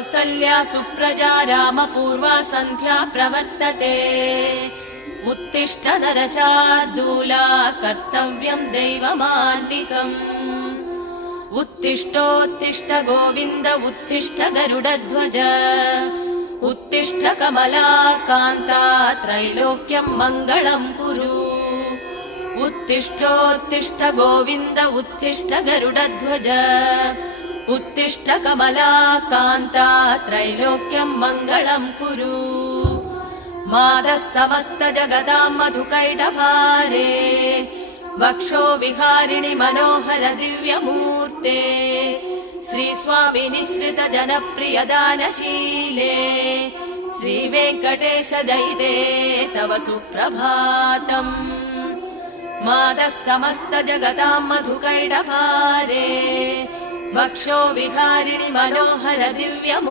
कौसल्या सुप्रजा रामपूर्वा सन्ध्या प्रवर्तते उत्तिष्ठ नरशार्दूला कर्तव्यं दैवमान्निकम् उत्तिष्ठोत्तिष्ठ गोविन्द उत्तिष्ठ गरुडध्वज उत्तिष्ठ कमलाकान्ता त्रैलोक्यं मङ्गलं कुरु उत्तिष्ठोत्तिष्ठ गोविन्द उत्तिष्ठ गरुडध्वज उत्तिष्ठ कमलाकान्ता त्रैलोक्यं मङ्गलं कुरु मातः समस्त जगतां मधुकैटभारे वक्षो विहारिणि मनोहर दिव्यमूर्ते श्रीस्वामि निःसृत जनप्रिय दानशीले श्रीवेङ्कटेश दयिते तव सुप्रभातम् मातः समस्त जगतां मधुकैटभारे वक्षो विहारिणि मनोहर दिव्यमूर्ते